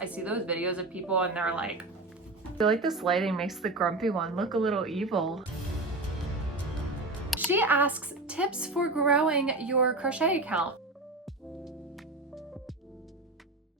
I see those videos of people and they're like, I feel like this lighting makes the grumpy one look a little evil. She asks tips for growing your crochet account.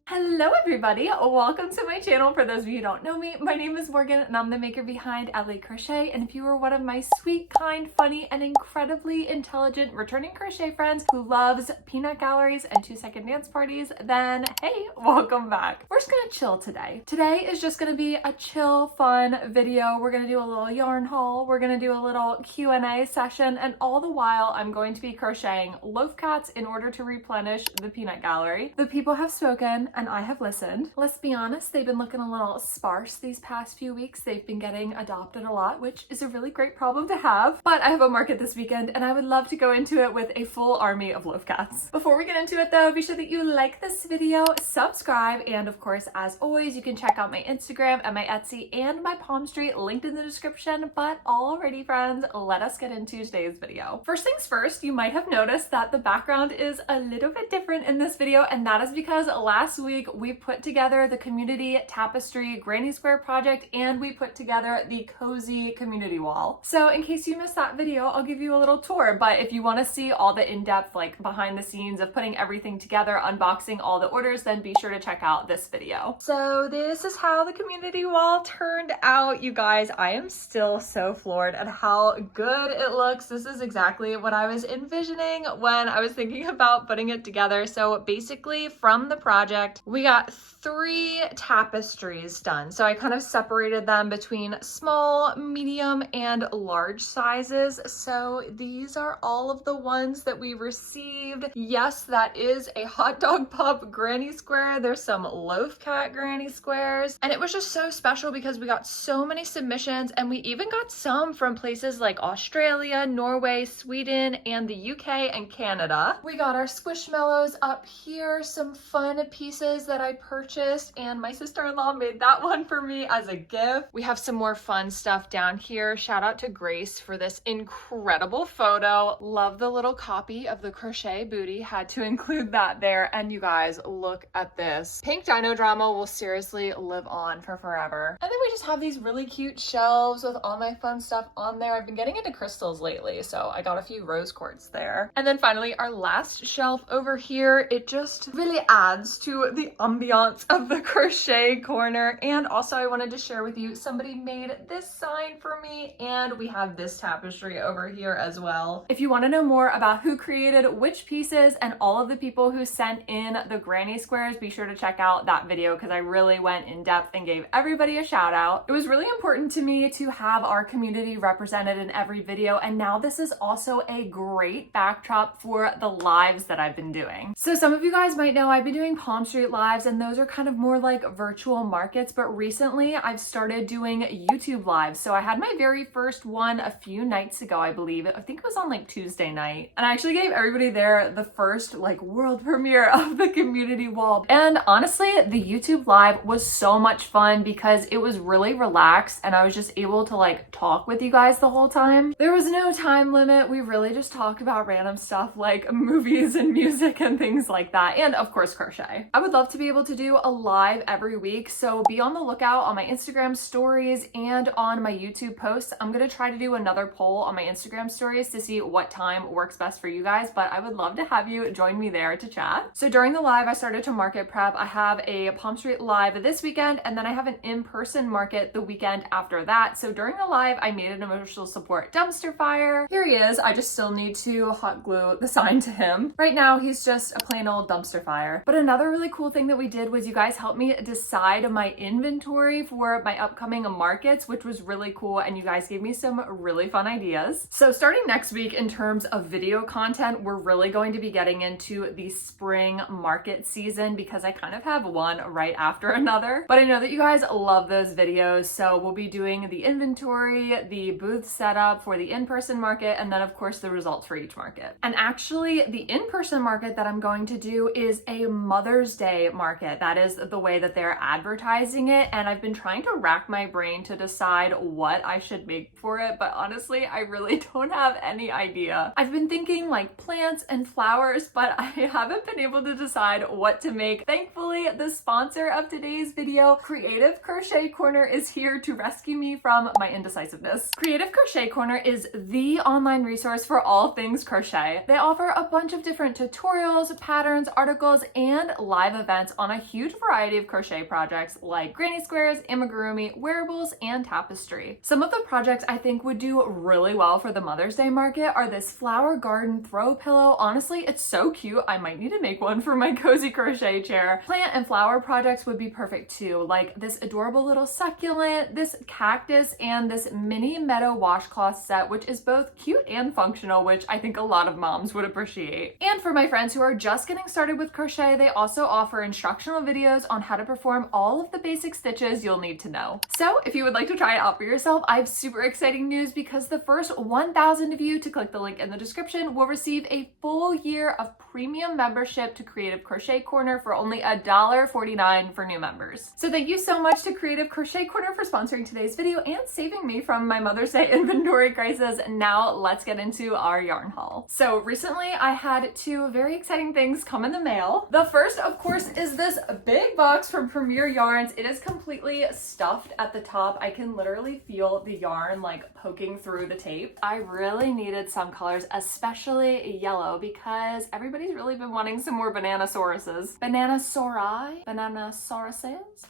Hello everybody, welcome to my channel. For those of you who don't know me, my name is Morgan and I'm the maker behind LA Crochet, and if you are one of my sweet, kind, funny, and incredibly intelligent returning crochet friends who loves peanut galleries and 2-second dance parties, then hey, welcome back. We're just gonna chill today. Today is just gonna be a chill, fun video. We're gonna do a little yarn haul, we're gonna do a little Q&A session, and all the while I'm going to be crocheting loaf cats in order to replenish the peanut gallery. The people have spoken and I have listened. Let's be honest, they've been looking a little sparse these past few weeks. They've been getting adopted a lot, which is a really great problem to have. But I have a market this weekend and I would love to go into it with a full army of loaf cats. Before we get into it though, be sure that you like this video, subscribe, and of course, as always, you can check out my Instagram and my Etsy and my Palm Street linked in the description. But alrighty friends, let us get into today's video. First things first, you might have noticed that the background is a little bit different in this video, and that is because last week we put together the community tapestry granny square project and we put together the cozy community wall. So in case you missed that video, I'll give you a little tour, but if you want to see all the in-depth like behind the scenes of putting everything together, unboxing all the orders, then be sure to check out this video. So this is how the community wall turned out, you guys. I am still so floored at how good it looks. This is exactly what I was envisioning when I was thinking about putting it together. So basically from the project, we got 3 tapestries done. So I kind of separated them between small, medium, and large sizes. So these are all of the ones that we received. Yes, that is a hot dog pup granny square. There's some loaf cat granny squares. And it was just so special because we got so many submissions, and we even got some from places like Australia, Norway, Sweden, and the UK and Canada. We got our squishmallows up here, some fun pieces that I purchased, and my sister-in-law made that one for me as a gift. We have some more fun stuff down here. Shout out to Grace for this incredible photo. Love the little copy of the crochet booty, had to include that there. And you guys, look at this. Pink Dino Drama will seriously live on for forever. And then we just have these really cute shelves with all my fun stuff on there. I've been getting into crystals lately, so I got a few rose quartz there. And then finally, our last shelf over here, it just really adds to the ambiance of the crochet corner. And also I wanted to share with you, somebody made this sign for me, and we have this tapestry over here as well. If you want to know more about who created which pieces and all of the people who sent in the granny squares, be sure to check out that video because I really went in depth and gave everybody a shout out. It was really important to me to have our community represented in every video, and now this is also a great backdrop for the lives that I've been doing. So some of you guys might know I've been doing Palm Street lives, and those are kind of more like virtual markets, but recently I've started doing YouTube lives. So I had my very first one a few nights ago, I believe. I think it was on like Tuesday night, and I actually gave everybody there the first like world premiere of the community wall. And honestly, the YouTube live was so much fun because it was really relaxed and I was just able to like talk with you guys the whole time. There was no time limit. We really just talked about random stuff like movies and music and things like that, and of course crochet. I would love to be able to do a live every week, so be on the lookout on my Instagram stories and on my YouTube posts. I'm gonna try to do another poll on my Instagram stories to see what time works best for you guys, but I would love to have you join me there to chat. So during the live, I started to market prep. I have a Palm Street live this weekend, and then I have an in-person market the weekend after that. So during the live, I made an emotional support dumpster fire. Here he is. I just still need to hot glue the sign to him. Right now, he's just a plain old dumpster fire. But another really cool thing that we did was you guys helped me decide my inventory for my upcoming markets, which was really cool, and you guys gave me some really fun ideas. So starting next week, in terms of video content, we're really going to be getting into the spring market season because I kind of have one right after another. But I know that you guys love those videos, so we'll be doing the inventory, the booth setup for the in-person market, and then of course the results for each market. And actually, the in-person market that I'm going to do is a Mother's Day Crochet market. That is the way that they're advertising it, and I've been trying to rack my brain to decide what I should make for it, but honestly, I really don't have any idea. I've been thinking like plants and flowers, but I haven't been able to decide what to make. Thankfully, the sponsor of today's video, Creative Crochet Corner, is here to rescue me from my indecisiveness. Creative Crochet Corner is the online resource for all things crochet. They offer a bunch of different tutorials, patterns, articles, and live events on a huge variety of crochet projects like granny squares, amigurumi, wearables, and tapestry. Some of the projects I think would do really well for the Mother's Day market are this flower garden throw pillow. Honestly, it's so cute. I might need to make one for my cozy crochet chair. Plant and flower projects would be perfect too, like this adorable little succulent, this cactus, and this mini meadow washcloth set, which is both cute and functional, which I think a lot of moms would appreciate. And for my friends who are just getting started with crochet, they also offer instructional videos on how to perform all of the basic stitches you'll need to know. So if you would like to try it out for yourself, I have super exciting news because the first 1,000 of you to click the link in the description will receive a full year of premium membership to Creative Crochet Corner for only $1.49 for new members. So thank you so much to Creative Crochet Corner for sponsoring today's video and saving me from my Mother's Day inventory crisis. Now let's get into our yarn haul. So recently I had two very exciting things come in the mail. The first, of course, is this big box from Premier Yarns. It is completely stuffed at the top. I can literally feel the yarn like poking through the tape. I really needed some colors, especially yellow, because everybody's really been wanting some more Bananasauruses. Bananasauruses?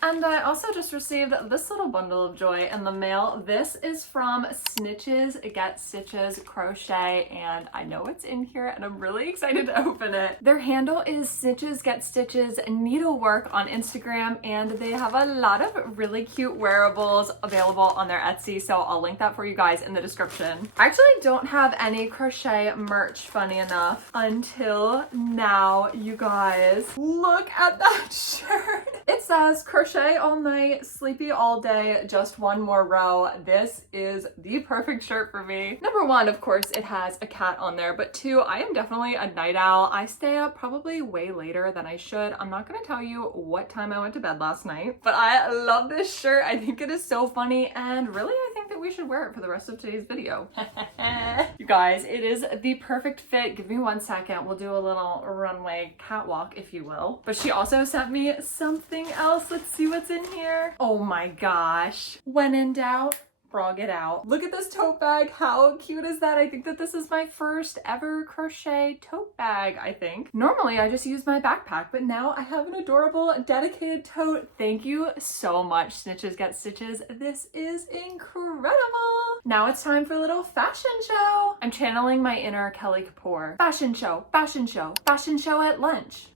And I also just received this little bundle of joy in the mail. This is from Snitches Get Stitches Crochet, and I know it's in here and I'm really excited to open it. Their handle is Snitches Get Stitches Needlework on Instagram, and they have a lot of really cute wearables available on their Etsy, so I'll link that for you guys in the description. I actually don't have any crochet merch, funny enough, until now, you guys. Look at that shirt. It says crochet all night, sleepy all day, just one more row. This is the perfect shirt for me. Number one, of course, it has a cat on there, but two, I am definitely a night owl. I stay up probably way later than I should. I'm not gonna tell you what time I went to bed last night, but I love this shirt. I think it is so funny, and really I think that we should wear it for the rest of today's video. You guys, it is the perfect fit. Give me 1 second. We'll do a little runway catwalk, if you will. But she also sent me something else. Let's see what's in here. Oh my gosh. When in doubt, frog it out. Look at this tote bag. How cute is that? I think that this is my first ever crochet tote bag, I think. Normally I just use my backpack, but now I have an adorable dedicated tote. Thank you so much, Snitches Get Stitches. This is incredible. Now it's time for a little fashion show. I'm channeling my inner Kelly Kapoor. Fashion show, fashion show, fashion show at lunch.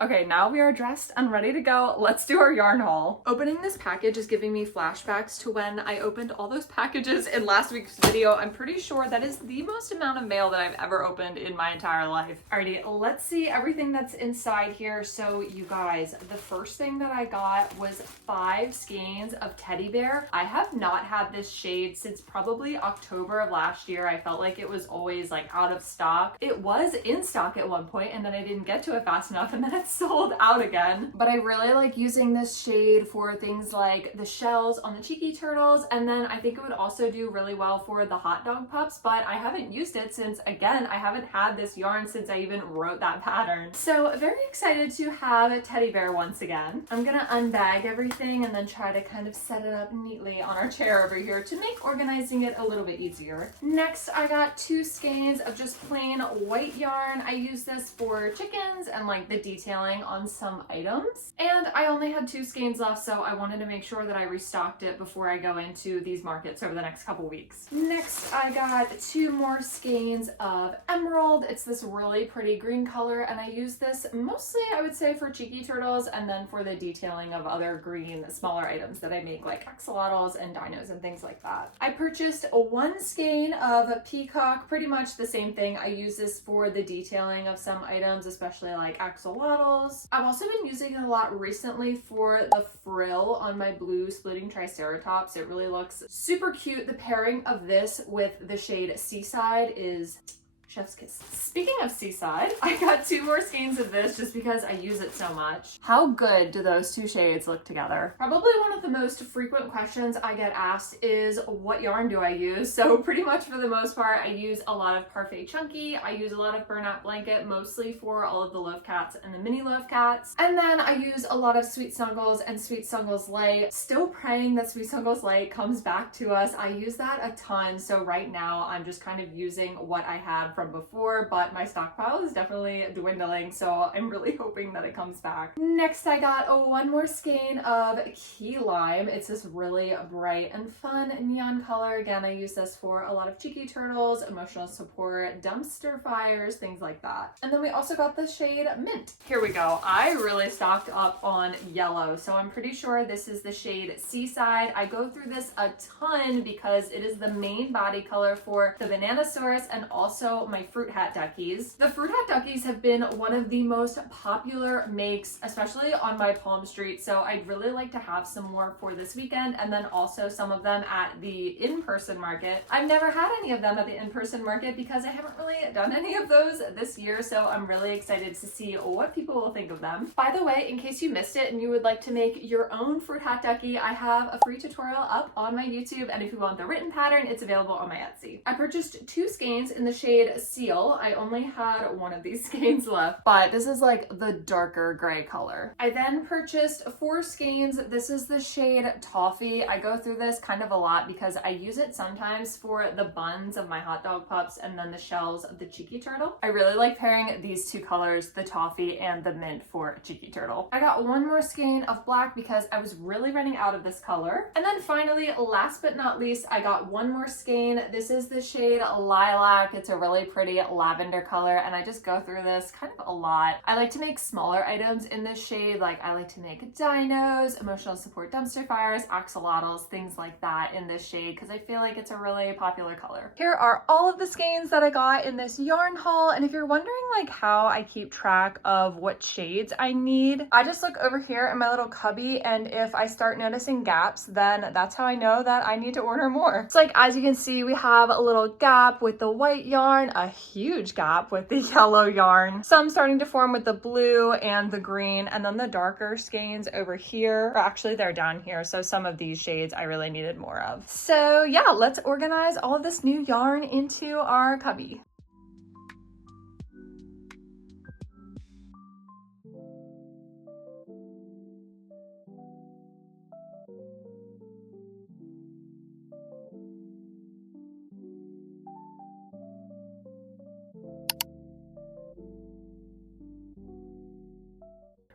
Okay, now we are dressed and ready to go. Let's do our yarn haul. Opening this package is giving me flashbacks to when I opened all those packages in last week's video. I'm pretty sure that is the most amount of mail that I've ever opened in my entire life. Alrighty, let's see everything that's inside here. So you guys, the first thing that I got was 5 skeins of teddy bear. I have not had this shade since probably October of last year. I felt like it was always like out of stock. It was in stock at one point and then I didn't get to it fast enough and then it sold out again. But I really like using this shade for things like the shells on the cheeky turtles, and then I think it would also do really well for the hot dog pups, but I haven't used it since, again, I haven't had this yarn since I even wrote that pattern. So very excited to have a teddy bear once again. I'm gonna unbag everything and then try to kind of set it up neatly on our chair over here to make organizing it a little bit easier. Next, I got 2 skeins of just plain white yarn. I use this for chickens and like the detailing on some items, and I only had 2 skeins left, so I wanted to make sure that I restocked it before I go into these markets over the next couple weeks. Next, I got 2 more skeins of emerald. It's this really pretty green color, and I use this mostly, I would say, for cheeky turtles and then for the detailing of other green smaller items that I make, like axolotls and dinos and things like that. I purchased 1 skein of peacock, pretty much the same thing. I use this for the detailing of some items, especially like axolotls. I've also been using it a lot recently for the frill on my blue splitting triceratops. It really looks super cute. The pairing of this with the shade Seaside is Chef's kiss. Speaking of Seaside, I got 2 more skeins of this just because I use it so much. How good do those 2 shades look together? Probably one of the most frequent questions I get asked is, what yarn do I use? So pretty much for the most part, I use a lot of Parfait Chunky. I use a lot of Burnout Blanket, mostly for all of the Loaf Cats and the mini Loaf Cats. And then I use a lot of Sweet Snuggles and Sweet Snuggles Light. Still praying that Sweet Snuggles Light comes back to us. I use that a ton. So right now I'm just kind of using what I had from before, but my stockpile is definitely dwindling, so I'm really hoping that it comes back. Next, I got one more skein of Key Lime. It's this really bright and fun neon color. Again, I use this for a lot of cheeky turtles, emotional support, dumpster fires, things like that. And then we also got the shade Mint. Here we go. I really stocked up on yellow, so I'm pretty sure this is the shade Seaside. I go through this a ton because it is the main body color for the Bananasaurus and also my Fruit Hat Duckies. The Fruit Hat Duckies have been one of the most popular makes, especially on my Palm Street, so I'd really like to have some more for this weekend, and then also some of them at the in-person market. I've never had any of them at the in-person market because I haven't really done any of those this year, so I'm really excited to see what people will think of them. By the way, in case you missed it and you would like to make your own Fruit Hat Ducky, I have a free tutorial up on my YouTube, and if you want the written pattern, it's available on my Etsy. I purchased 2 skeins in the shade Seal. I only had one of these skeins left, but this is like the darker gray color. I then purchased 4 skeins. This is the shade Toffee. I go through this kind of a lot because I use it sometimes for the buns of my hot dog pups and then the shells of the Cheeky Turtle. I really like pairing these 2 colors, the Toffee and the Mint, for a Cheeky Turtle. I got 1 more skein of black because I was really running out of this color. And then finally, last but not least, I got 1 more skein. This is the shade Lilac. It's a really pretty lavender color, and I just go through this kind of a lot. I like to make smaller items in this shade, like I like to make dinos, emotional support dumpster fires, axolotls, things like that in this shade because I feel like it's a really popular color. Here are all of the skeins that I got in this yarn haul, and if you're wondering like how I keep track of what shades I need, I just look over here in my little cubby, and if I start noticing gaps, then that's how I know that I need to order more. It's like, as you can see, we have a little gap with the white yarn, a huge gap with the yellow yarn, some starting to form with the blue and the green, and then the darker skeins over here, or actually they're down here, so some of these shades I really needed more of. So yeah, let's organize all of this new yarn into our cubby.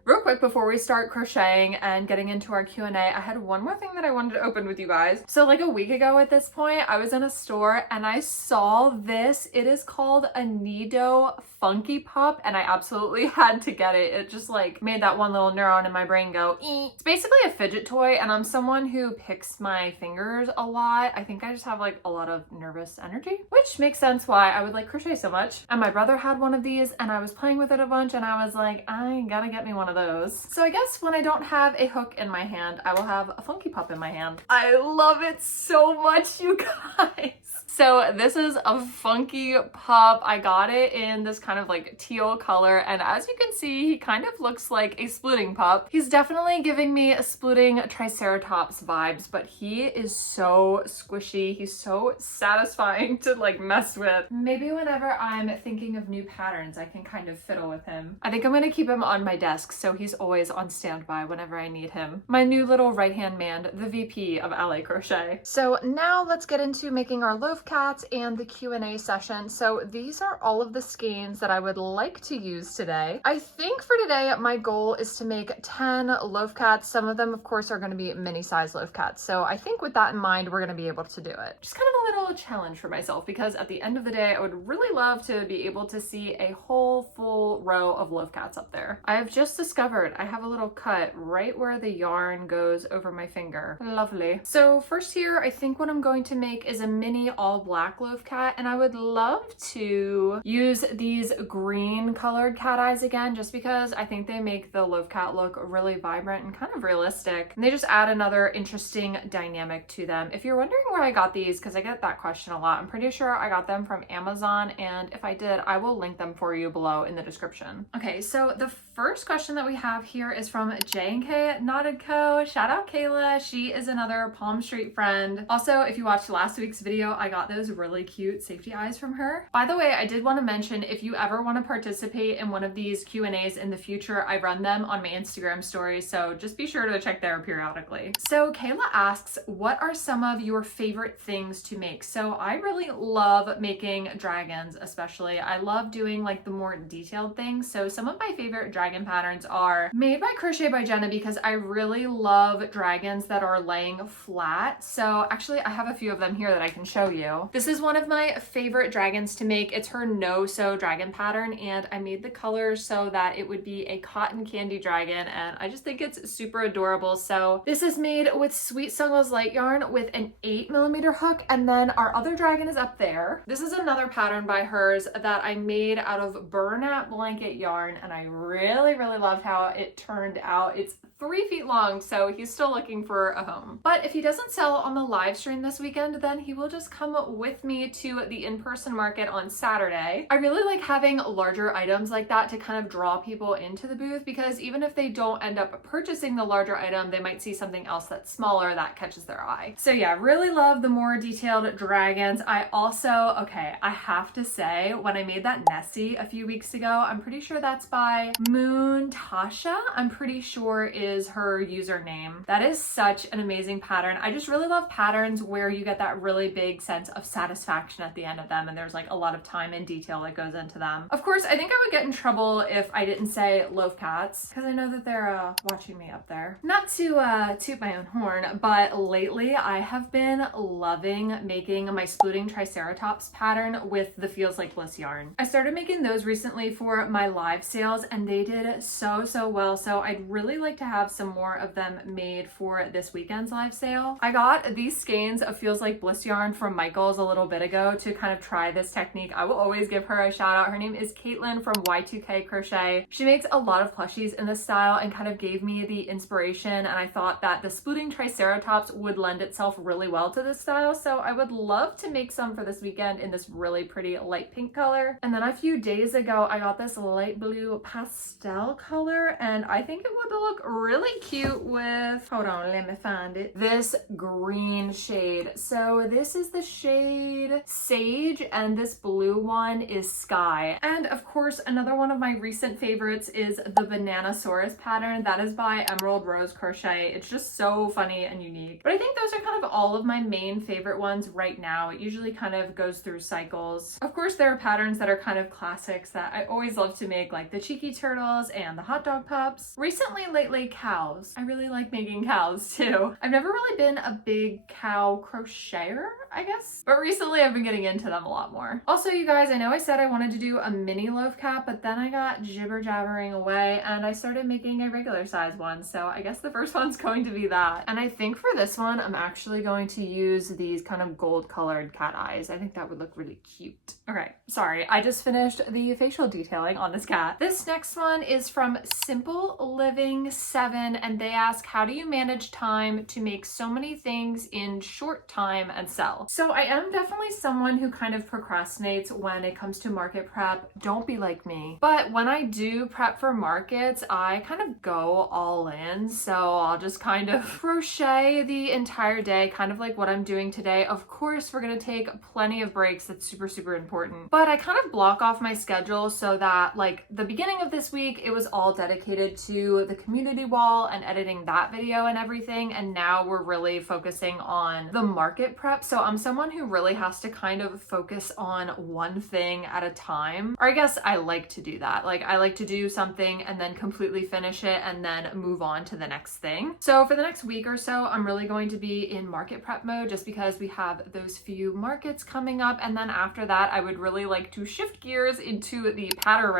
Real quick before we start crocheting and getting into our Q&A, I had one more thing that I wanted to open with you guys. So like a week ago at this point, I was in a store and I saw this. It is called a Nido Funky Pop, and I absolutely had to get it. It just like made that one little neuron in my brain go, ee. It's basically a fidget toy, and I'm someone who picks my fingers a lot. I think I just have like a lot of nervous energy, which makes sense why I would like crochet so much. And my brother had one of these and I was playing with it a bunch, and I was like, I gotta get me one of those. So I guess when I don't have a hook in my hand, I will have a Funky Pop in my hand. I love it so much, you guys. So this is a Funky Pop. I got it in this kind of like teal color, and as you can see, he kind of looks like a splitting pup. He's definitely giving me a splitting Triceratops vibes, but he is so squishy. He's so satisfying to like mess with. Maybe whenever I'm thinking of new patterns, I can kind of fiddle with him. I think I'm gonna keep him on my desk so he's always on standby whenever I need him. My new little right-hand man, the VP of LA Crochet. So now let's get into making our loaf cats and the Q&A session. So these are all of the skeins that I would like to use today. I think for today, my goal is to make 10 loaf cats. Some of them, of course, are going to be mini size loaf cats. So I think with that in mind, we're going to be able to do it. Just kind of a little challenge for myself, because at the end of the day, I would really love to be able to see a whole full row of loaf cats up there. I have just discovered I have a little cut right where the yarn goes over my finger. Lovely. So first here, I think what I'm going to make is a mini all black loaf cat, and I would love to use these green colored cat eyes again, just because I think they make the loaf cat look really vibrant and kind of realistic. And they just add another interesting dynamic to them. If you're wondering where I got these, because I get that question a lot, I'm pretty sure I got them from Amazon, and if I did, I will link them for you below in the description. Okay, so the first question that we have here is from J&K Knotted Co. Shout out Kayla. She is another Palm Street friend. Also, if you watched last week's video, I got those really cute safety eyes from her. By the way, I did want to mention, if you ever want to participate in one of these Q&As in the future, I run them on my Instagram stories, so just be sure to check there periodically. So Kayla asks, what are some of your favorite things to make? So I really love making dragons, especially. I love doing like the more detailed things. So some of my favorite dragon patterns are made by Crochet by Jenna, because I really love dragons that are laying flat. So actually I have a few of them here that I can show you. This is one of my favorite dragons to make. It's her no-sew dragon pattern, and I made the colors so that it would be a cotton candy dragon, and I just think it's super adorable. So this is made with Sweet Sungles light yarn with an 8mm hook, and then our other dragon is up there. This is another pattern by hers that I made out of Bernat blanket yarn, and I really loved how it turned out. It's 3 feet long, so he's still looking for a home. But if he doesn't sell on the live stream this weekend, then he will just come with me to the in-person market on Saturday. I really like having larger items like that to kind of draw people into the booth, because even if they don't end up purchasing the larger item, they might see something else that's smaller that catches their eye. So yeah, really love the more detailed dragons. I also, okay, I have to say, when I made that Nessie a few weeks ago, I'm pretty sure that's by Moon Tasha, I'm pretty sure is her username. That is such an amazing pattern. I just really love patterns where you get that really big sense of satisfaction at the end of them, and there's like a lot of time and detail that goes into them. Of course, I think I would get in trouble if I didn't say loaf cats, because I know that they're watching me up there. Not to toot my own horn, but lately I have been loving making my splooting triceratops pattern with the Feels Like Bliss yarn. I started making those recently for my live sales, and they did so well. So I'd really like to have some more of them made for this weekend's live sale. I got these skeins of Feels Like Bliss yarn from Michael's a little bit ago to kind of try this technique. I will always give her a shout out. Her name is Caitlin from Y2K Crochet. She makes a lot of plushies in this style and kind of gave me the inspiration, and I thought that the splooting triceratops would lend itself really well to this style, so I would love to make some for this weekend in this really pretty light pink color. And then a few days ago I got this light blue pastel color, and I think it would look really cute with, hold on, let me find it, this green shade. So this is the shade Sage, and this blue one is Sky. And of course, another one of my recent favorites is the Bananasaurus pattern. That is by Emerald Rose Crochet. It's just so funny and unique. But I think those are kind of all of my main favorite ones right now. It usually kind of goes through cycles. Of course, there are patterns that are kind of classics that I always love to make, like the Cheeky Turtles and the Hot Dog Pups. Recently, lately, cows. I really like making cows too. I've never really been a big cow crocheter, I guess, but recently I've been getting into them a lot more. Also, you guys, I know I said I wanted to do a mini loaf cap, but then I got jibber jabbering away and I started making a regular size one. So I guess the first one's going to be that. And I think for this one, I'm actually going to use these kind of gold colored cat eyes. I think that would look really cute. Okay, sorry, I just finished the facial detailing on this cat. This next one is from Simple Living 7, and they ask, how do you manage time to make so many things in short time and sell? So I am definitely someone who kind of procrastinates when it comes to market prep. Don't be like me. But when I do prep for markets, I kind of go all in. So I'll just kind of crochet the entire day, kind of like what I'm doing today. Of course, we're gonna take plenty of breaks. That's super important. But I kind of block off my schedule so that like the beginning of this week, it was all dedicated to the community wall and editing that video and everything. And now we're really focusing on the market prep. So I'm someone who really has to kind of focus on one thing at a time. Or I guess I like to do that. Like I like to do something and then completely finish it and then move on to the next thing. So for the next week or so, I'm really going to be in market prep mode just because we have those few markets coming up. And then after that, I would really like to shift gears into the pattern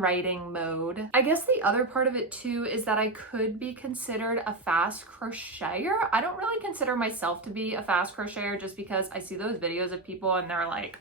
writing mode. I guess the other part of it too is that I could be considered a fast crocheter. I don't really consider myself to be a fast fast crocheter just because I see those videos of people and they're like,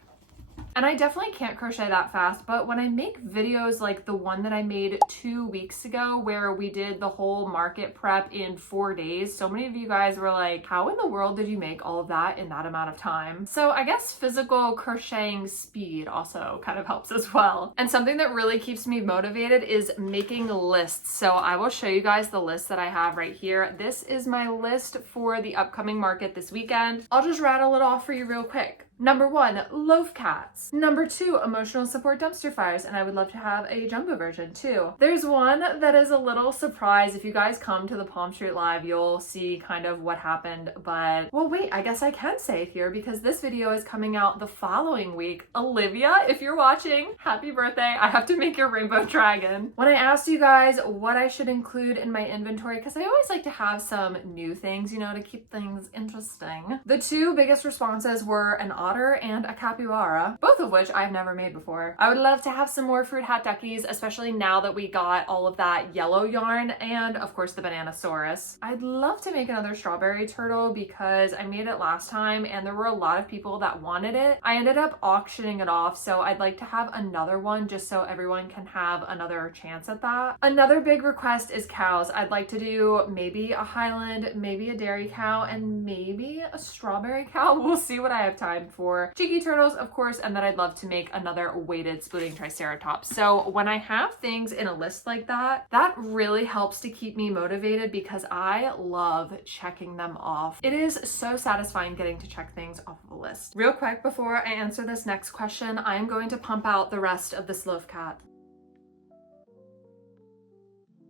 and I definitely can't crochet that fast, but when I make videos like the one that I made 2 weeks ago where we did the whole market prep in 4 days, so many of you guys were like, how in the world did you make all of that in that amount of time? So I guess physical crocheting speed also kind of helps as well. And something that really keeps me motivated is making lists. So I will show you guys the list that I have right here. This is my list for the upcoming market this weekend. I'll just rattle it off for you real quick. Number 1, loaf cats. Number 2, emotional support dumpster fires, and I would love to have a jumbo version too. There's one that is a little surprise. If you guys come to the Palm Street Live, you'll see kind of what happened, but well, wait, I guess I can say it here because this video is coming out the following week. Olivia, if you're watching, happy birthday. I have to make your rainbow dragon. When I asked you guys what I should include in my inventory, because I always like to have some new things, you know, to keep things interesting. The 2 biggest responses were an otter and a capybara, both of which I've never made before. I would love to have some more fruit hat duckies, especially now that we got all of that yellow yarn and of course the Bananasaurus. I'd love to make another strawberry turtle because I made it last time and there were a lot of people that wanted it. I ended up auctioning it off, so I'd like to have another one just so everyone can have another chance at that. Another big request is cows. I'd like to do maybe a Highland, maybe a dairy cow, and maybe a strawberry cow. We'll see what I have time for. Cheeky turtles, of course, and then I'd love to make another weighted splitting triceratops. So when I have things in a list like that, that really helps to keep me motivated because I love checking them off. It is so satisfying getting to check things off of a list. Real quick before I answer this next question, I am going to pump out the rest of this loaf cat.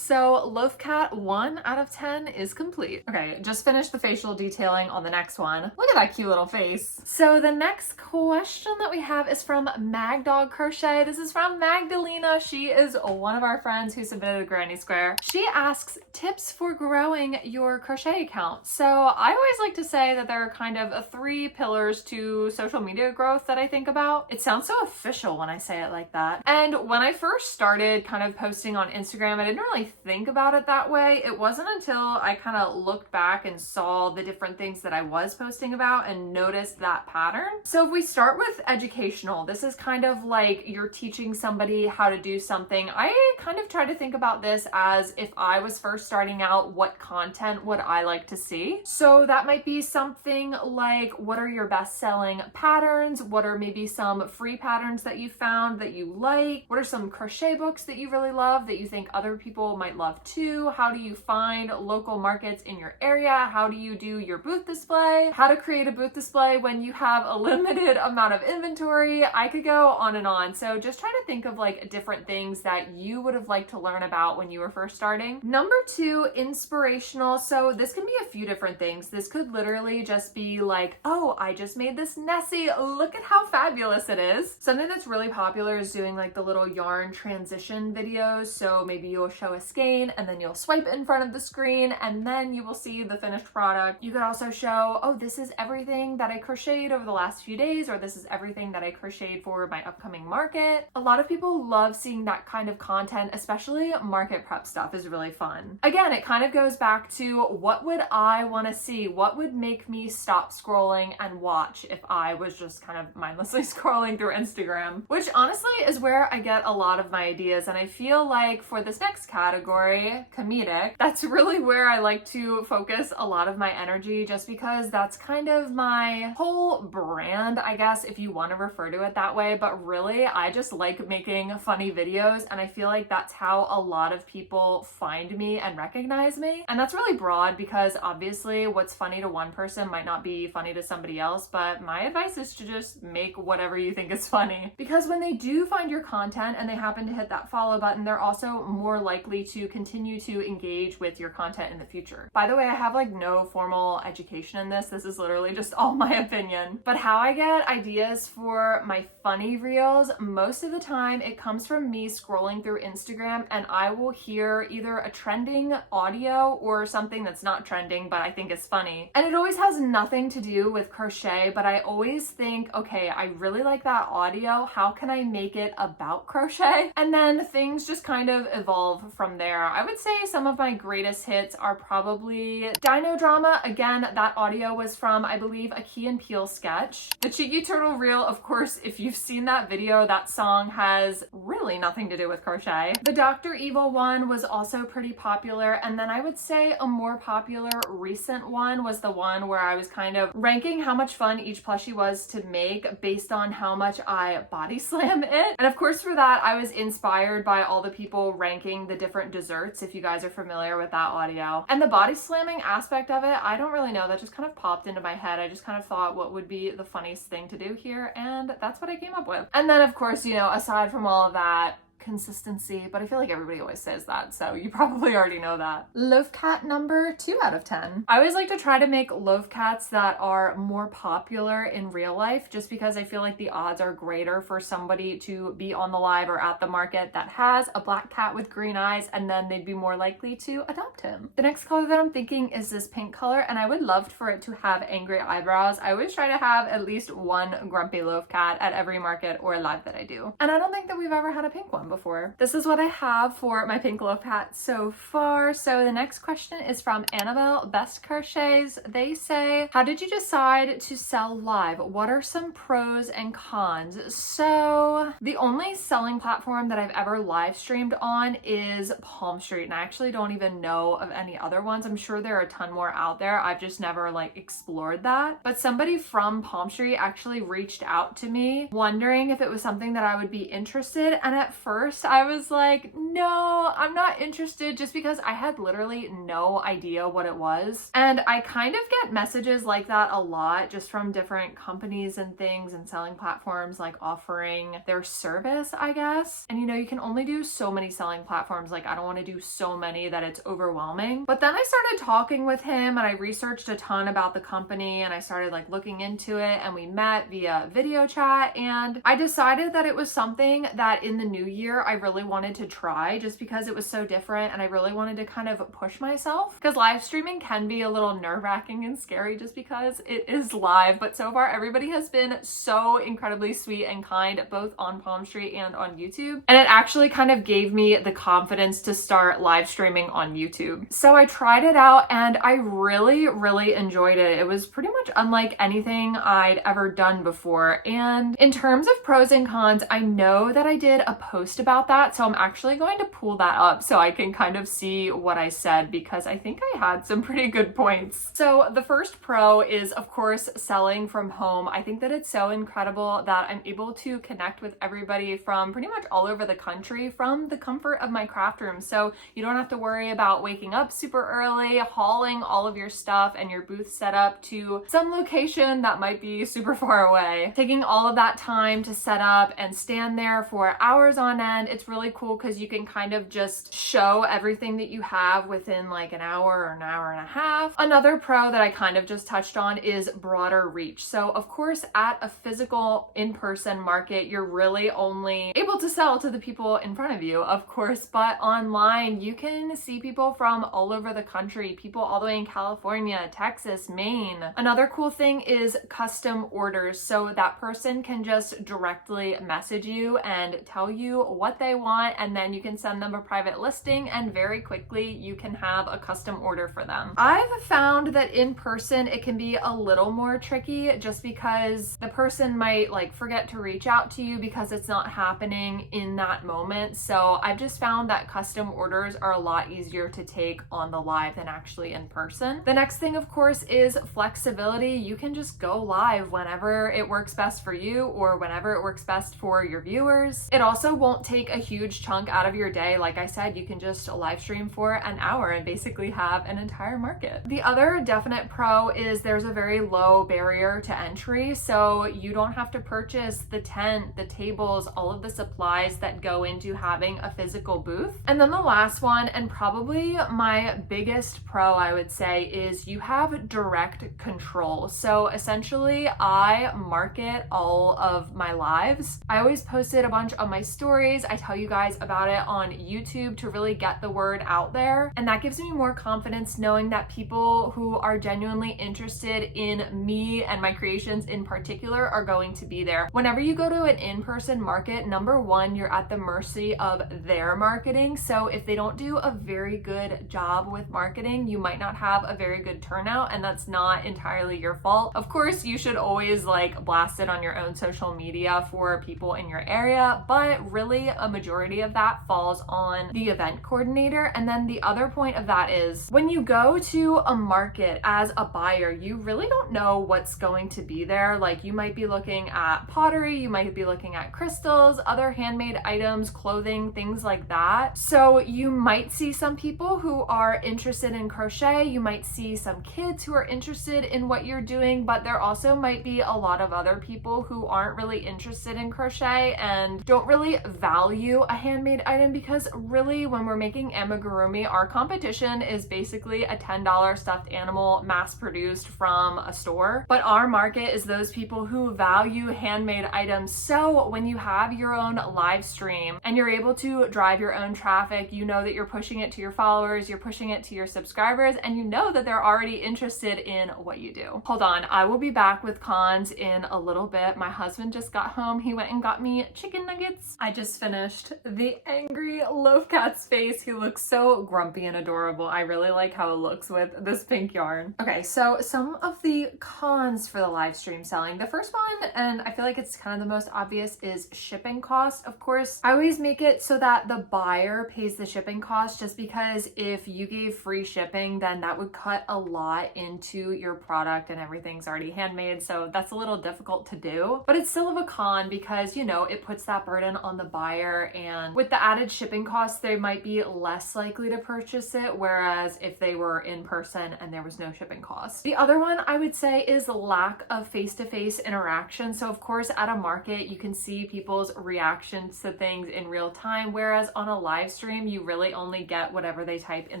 So Loaf Cat 1 out of 10 is complete. Okay, just finished the facial detailing on the next one. Look at that cute little face. So the next question that we have is from Mag Dog Crochet. This is from Magdalena. She is one of our friends who submitted a granny square. She asks tips for growing your crochet account. So I always like to say that there are kind of 3 pillars to social media growth that I think about. It sounds so official when I say it like that. And when I first started kind of posting on Instagram, I didn't really think about it that way. It wasn't until I kind of looked back and saw the different things that I was posting about and noticed that pattern. So if we start with educational, this is kind of like you're teaching somebody how to do something. I kind of try to think about this as if I was first starting out, what content would I like to see? So that might be something like, what are your best-selling patterns? What are maybe some free patterns that you found that you like? What are some crochet books that you really love that you think other people might love too? How do you find local markets in your area? How do you do your booth display? How to create a booth display when you have a limited amount of inventory? I could go on and on. So just try to think of like different things that you would have liked to learn about when you were first starting. Number 2, inspirational. So this can be a few different things. This could literally just be like, oh, I just made this Nessie. Look at how fabulous it is. Something that's really popular is doing like the little yarn transition videos. So maybe you'll show a skein and then you'll swipe in front of the screen and then you will see the finished product. You could also show, oh, this is everything that I crocheted over the last few days, or this is everything that I crocheted for my upcoming market. A lot of people love seeing that kind of content, especially market prep stuff is really fun. Again, it kind of goes back to what would I want to see? What would make me stop scrolling and watch if I was just kind of mindlessly scrolling through Instagram? Which honestly is where I get a lot of my ideas, and I feel like for this next category, comedic, that's really where I like to focus a lot of my energy, just because that's kind of my whole brand, I guess, if you want to refer to it that way. But really, I just like making funny videos, and I feel like that's how a lot of people find me and recognize me. And that's really broad because obviously what's funny to one person might not be funny to somebody else, but my advice is to just make whatever you think is funny. Because when they do find your content and they happen to hit that follow button, they're also more likely to continue to engage with your content in the future. By the way, I have like no formal education in this. This is literally just all my opinion. But how I get ideas for my funny reels, most of the time it comes from me scrolling through Instagram and I will hear either a trending audio or something that's not trending but I think is funny. And it always has nothing to do with crochet, but I always think, okay, I really like that audio. How can I make it about crochet? And then things just kind of evolve from there. I would say some of my greatest hits are probably Dino Drama. Again, that audio was from, I believe, a Key and Peele sketch. The Cheeky Turtle Reel, of course, if you've seen that video, that song has really nothing to do with crochet. The Dr. Evil one was also pretty popular, and then I would say a more popular recent one was the one where I was kind of ranking how much fun each plushie was to make based on how much I body slam it. And of course for that, I was inspired by all the people ranking the different desserts, if you guys are familiar with that audio. And the body slamming aspect of it, I don't really know, that just kind of popped into my head. I just kind of thought what would be the funniest thing to do here, and that's what I came up with. And then of course, you know, aside from all of that, consistency, but I feel like everybody always says that, so you probably already know that. Loaf cat number 2 out of 10. I always like to try to make loaf cats that are more popular in real life, just because I feel like the odds are greater for somebody to be on the live or at the market that has a black cat with green eyes, and then they'd be more likely to adopt him. The next color that I'm thinking is this pink color, and I would love for it to have angry eyebrows. I always try to have at least one grumpy loaf cat at every market or live that I do, and I don't think that we've ever had a pink one before. This is what I have for my pink loaf hat so far. So the next question is from Annabelle Best Crochets. They say, how did you decide to sell live? What are some pros and cons? So the only selling platform that I've ever live streamed on is Palm Street, and I actually don't even know of any other ones. I'm sure there are a ton more out there. I've just never like explored that. But somebody from Palm Street actually reached out to me wondering if it was something that I would be interested, and at first I was like, no, I'm not interested, just because I had literally no idea what it was. And I kind of get messages like that a lot, just from different companies and things and selling platforms like offering their service, I guess. And you know, you can only do so many selling platforms. Like, I don't want to do so many that it's overwhelming. But then I started talking with him, and I researched a ton about the company, and I started like looking into it, and we met via video chat, and I decided that it was something that in the new year I really wanted to try, just because it was so different, and I really wanted to kind of push myself, because live streaming can be a little nerve-wracking and scary just because it is live. But so far everybody has been so incredibly sweet and kind, both on Palm Street and on YouTube, and it actually kind of gave me the confidence to start live streaming on YouTube. So I tried it out, and I really enjoyed it. It was pretty much unlike anything I'd ever done before. And in terms of pros and cons, I know that I did a post about that, so I'm actually going to pull that up so I can kind of see what I said, because I think I had some pretty good points. So the first pro is, of course, selling from home. I think that it's so incredible that I'm able to connect with everybody from pretty much all over the country from the comfort of my craft room. So you don't have to worry about waking up super early, hauling all of your stuff and your booth set up to some location that might be super far away. Taking all of that time to set up and stand there for hours on end, it's really cool because you can kind of just show everything that you have within like an hour or an hour and a half. Another pro that I kind of just touched on is broader reach. So of course, at a physical in-person market, you're really only able to sell to the people in front of you, of course, but online you can see people from all over the country, people all the way in California, Texas, Maine. Another cool thing is custom orders. So that person can just directly message you and tell you what they want, and then you can send them a private listing, and very quickly you can have a custom order for them. I've found that in person it can be a little more tricky, just because the person might like forget to reach out to you because it's not happening in that moment. So I've just found that custom orders are a lot easier to take on the live than actually in person. The next thing, of course, is flexibility. You can just go live whenever it works best for you or whenever it works best for your viewers. It also won't take a huge chunk out of your day. Like I said, you can just live stream for an hour and basically have an entire market. The other definite pro is there's a very low barrier to entry, so you don't have to purchase the tent, the tables, all of the supplies that go into having a physical booth. And then the last one, and probably my biggest pro, I would say, is you have direct control. So essentially, I market all of my lives. I always posted a bunch on my stories stories. I tell you guys about it on YouTube to really get the word out there. And that gives me more confidence knowing that people who are genuinely interested in me and my creations in particular are going to be there. Whenever you go to an in-person market, number one, you're at the mercy of their marketing. So if they don't do a very good job with marketing, you might not have a very good turnout, and that's not entirely your fault. Of course, you should always like blast it on your own social media for people in your area, but really a majority of that falls on the event coordinator. And then the other point of that is when you go to a market as a buyer, you really don't know what's going to be there. Like you might be looking at pottery, you might be looking at crystals, other handmade items, clothing, things like that. So you might see some people who are interested in crochet, you might see some kids who are interested in what you're doing, but there also might be a lot of other people who aren't really interested in crochet and don't really value a handmade item, because really when we're making amigurumi, our competition is basically a $10 stuffed animal mass produced from a store. But our market is those people who value handmade items. So when you have your own live stream and you're able to drive your own traffic, you know that you're pushing it to your followers, you're pushing it to your subscribers, and you know that they're already interested in what you do. Hold on, I will be back with cons in a little bit. My husband just got home. He went and got me chicken nuggets. I just finished the angry Loaf cat's face. He looks so grumpy and adorable. I really like how it looks with this pink yarn. Okay, so some of the cons for the live stream selling. The first one, and I feel like it's kind of the most obvious, is shipping cost. Of course, I always make it so that the buyer pays the shipping cost, just because if you gave free shipping, then that would cut a lot into your product and everything's already handmade. So that's a little difficult to do, but it's still of a con because, you know, it puts that burden on the buyer, and with the added shipping costs, they might be less likely to purchase it, whereas if they were in person and there was no shipping cost. The other one I would say is the lack of face-to-face interaction. So of course at a market you can see people's reactions to things in real time, whereas on a live stream you really only get whatever they type in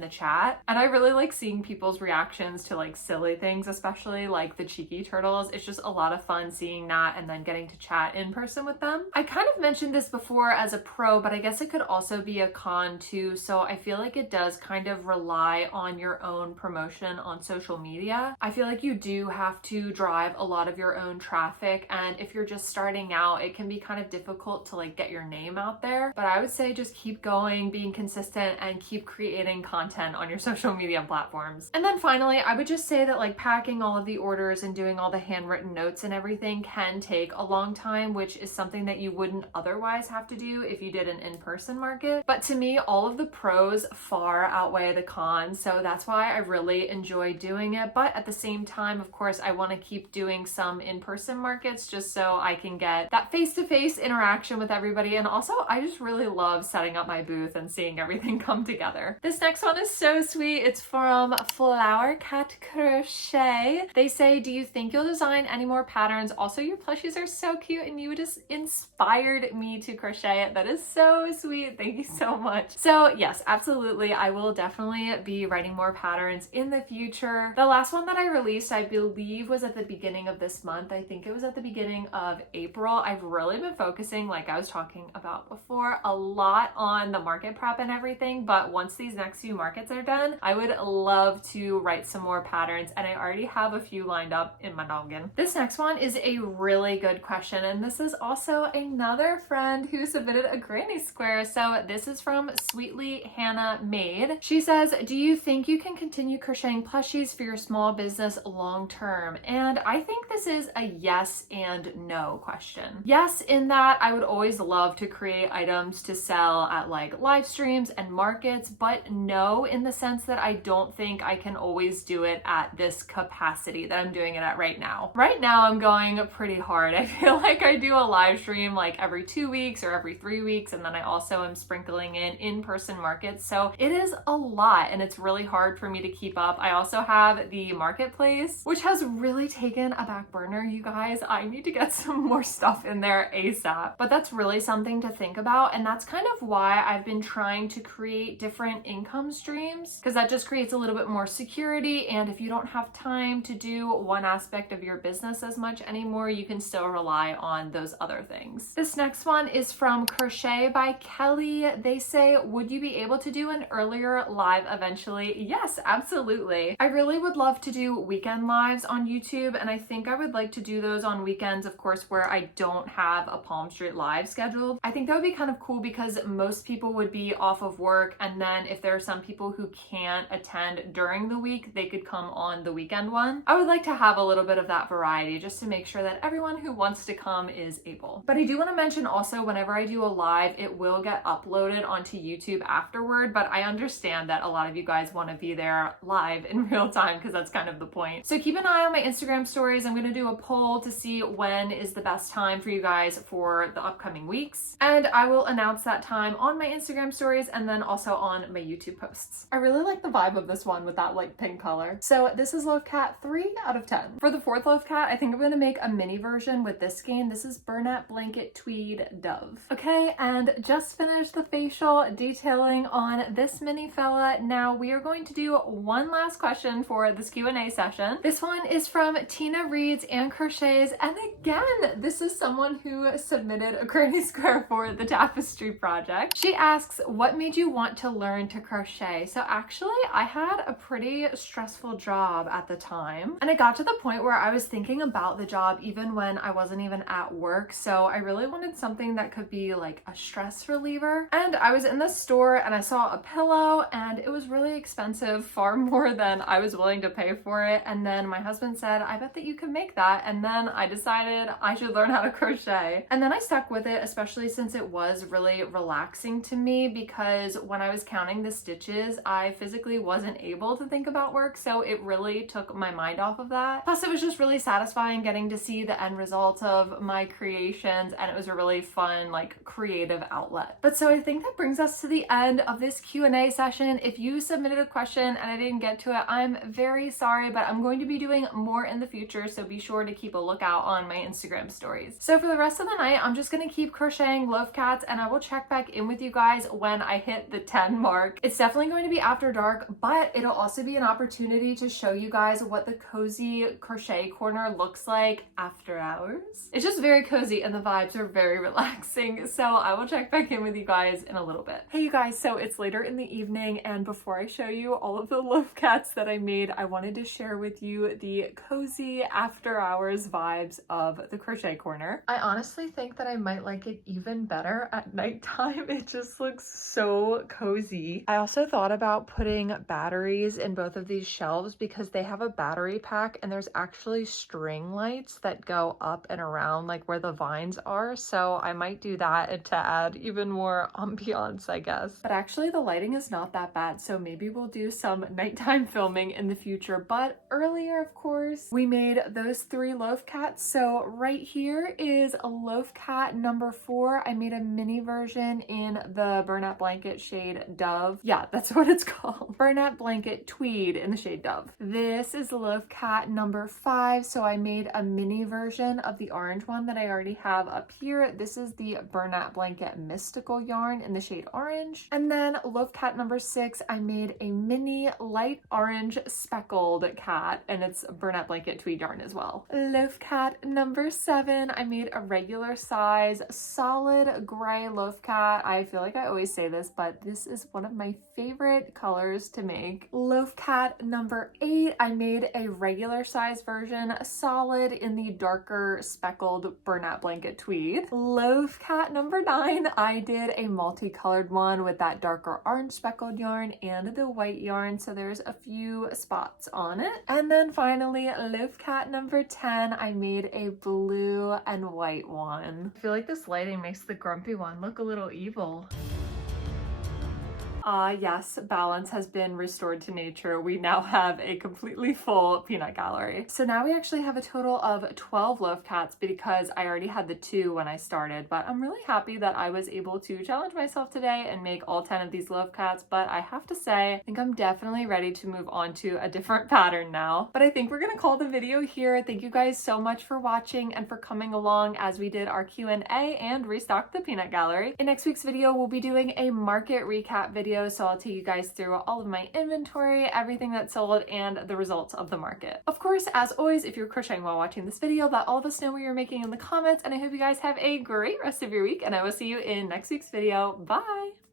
the chat. And I really like seeing people's reactions to like silly things, especially like the cheeky turtles. It's just a lot of fun seeing that and then getting to chat in person with them. I kind of mentioned this before as a pro, but I guess it could also be a con too. So I feel like it does kind of rely on your own promotion on social media. I feel like you do have to drive a lot of your own traffic, and if you're just starting out, it can be kind of difficult to like get your name out there. But I would say just keep going, being consistent, and keep creating content on your social media platforms. And then finally, I would just say that like packing all of the orders and doing all the handwritten notes and everything can take a long time, which is something that you wouldn't otherwise have to do if you did an in-person market. But to me, all of the pros far outweigh the cons, so that's why I really enjoy doing it. But at the same time, of course, I want to keep doing some in-person markets just so I can get that face-to-face interaction with everybody. And also, I just really love setting up my booth and seeing everything come together. This next one is so sweet. It's from Flower Cat Crochet. They say, do you think you'll design any more patterns? Also, your plushies are so cute and you just inspired me to crochet it. That is so sweet. Thank you so much. So yes, absolutely. I will definitely be writing more patterns in the future. The last one that I released, I believe, was at the beginning of this month. I think it was at the beginning of April. I've really been focusing, like I was talking about before, a lot on the market prep and everything. But once these next few markets are done, I would love to write some more patterns, and I already have a few lined up in my noggin. This next one is a really good question, and this is also another friend who submitted a granny square. So this is from Sweetly Hannah Made. She says, do you think you can continue crocheting plushies for your small business long term? And I think this is a yes and no question. Yes, in that I would always love to create items to sell at like live streams and markets, but no, in the sense that I don't think I can always do it at this capacity that I'm doing it at right now. Right now I'm going pretty hard. I feel like I do a live stream like every 2 weeks or every 3 weeks, and then I also am sprinkling in in-person markets. So it is a lot and it's really hard for me to keep up. I also have the marketplace, which has really taken a back burner, you guys. I need to get some more stuff in there ASAP. But that's really something to think about, and that's kind of why I've been trying to create different income streams, because that just creates a little bit more security. And if you don't have time to do one aspect of your business as much anymore, you can still rely on those other things. This next one is from from Crochet by Kelly. They say, would you be able to do an earlier live eventually? Yes, absolutely. I really would love to do weekend lives on YouTube, and I think I would like to do those on weekends, of course, where I don't have a Palm Street Live scheduled. I think that would be kind of cool because most people would be off of work, and then if there are some people who can't attend during the week, they could come on the weekend one. I would like to have a little bit of that variety just to make sure that everyone who wants to come is able. But I do want to mention also, whenever I do a live, it will get uploaded onto YouTube afterward, but I understand that a lot of you guys want to be there live in real time because that's kind of the point. So keep an eye on my Instagram stories. I'm going to do a poll to see when is the best time for you guys for the upcoming weeks, and I will announce that time on my Instagram stories and then also on my YouTube posts. I really like the vibe of this one with that like pink color. So this is Loaf Cat 3 out of 10. For the fourth Loaf Cat, I think I'm going to make a mini version with this skein. This is Burnette Blanket Tweed Dove. Okay, and just finished the facial detailing on this mini fella. Now we are going to do one last question for this Q&A session. This one is from Tina Reads and Crochets, and again, this is someone who submitted a granny square for the tapestry project. She asks, what made you want to learn to crochet? So actually, I had a pretty stressful job at the time, and I got to the point where I was thinking about the job even when I wasn't even at work, so I really wanted something that could be like a stress reliever. And I was in the store and I saw a pillow, and it was really expensive, far more than I was willing to pay for it. And then my husband said, I bet that you can make that. And then I decided I should learn how to crochet. And then I stuck with it, especially since it was really relaxing to me, because when I was counting the stitches, I physically wasn't able to think about work. So it really took my mind off of that. Plus, it was just really satisfying getting to see the end result of my creations, and it was a really fun, like, creative outlet. But so I think that brings us to the end of this Q&A session. If you submitted a question and I didn't get to it, I'm very sorry, but I'm going to be doing more in the future, so be sure to keep a lookout on my Instagram stories. So for the rest of the night, I'm just going to keep crocheting Loaf Cats, and I will check back in with you guys when I hit the 10 mark. It's definitely going to be after dark, but it'll also be an opportunity to show you guys what the cozy crochet corner looks like after hours. It's just very cozy and the vibes are very relaxing, so I will check back in with you guys in a little bit. Hey you guys, so it's later in the evening, and before I show you all of the Loaf Cats that I made, I wanted to share with you the cozy after hours vibes of the crochet corner. I honestly think that I might like it even better at nighttime. It just looks so cozy. I also thought about putting batteries in both of these shelves because they have a battery pack, and there's actually string lights that go up and around like where the vines are, so I might do that to add even more ambiance, I guess. But actually the lighting is not that bad, so maybe we'll do some nighttime filming in the future. But earlier, of course, we made those 3 Loaf Cats. So right here is a Loaf Cat number 4. I made a mini version in the Burnette Blanket shade Dove. Yeah, that's what it's called. Burnette Blanket Tweed in the shade Dove. This is Loaf Cat number 5. So I made a mini version of the orange one that I already have up here. This is the Burnette Blanket Mystical yarn in the shade Orange. And then Loaf Cat number 6, I made a mini light orange speckled cat, and it's Burnette Blanket Tweed yarn as well. Loaf Cat number 7, I made a regular size solid gray Loaf Cat. I feel like I always say this, but this is one of my favorite colors to make. Loaf Cat number 8, I made a regular size version, solid in the darker speckled Burnette Blanket Tweed. Loaf Cat number 9, I did a multicolored one with that darker orange speckled yarn and the white yarn, so there's a few spots on it. And then finally, Loaf Cat number 10, I made a blue and white one. I feel like this lighting makes the grumpy one look a little evil. Yes, balance has been restored to nature. We now have a completely full peanut gallery. So now we actually have a total of 12 Loaf Cats because I already had the 2 when I started, but I'm really happy that I was able to challenge myself today and make all 10 of these Loaf Cats. But I have to say, I think I'm definitely ready to move on to a different pattern now. But I think we're gonna call the video here. Thank you guys so much for watching and for coming along as we did our Q&A and restocked the peanut gallery. In next week's video, we'll be doing a market recap video videos, so I'll take you guys through all of my inventory, everything that's sold, and the results of the market. Of course, as always, if you're crocheting while watching this video, let all of us know what you're making in the comments, and I hope you guys have a great rest of your week, and I will see you in next week's video. Bye!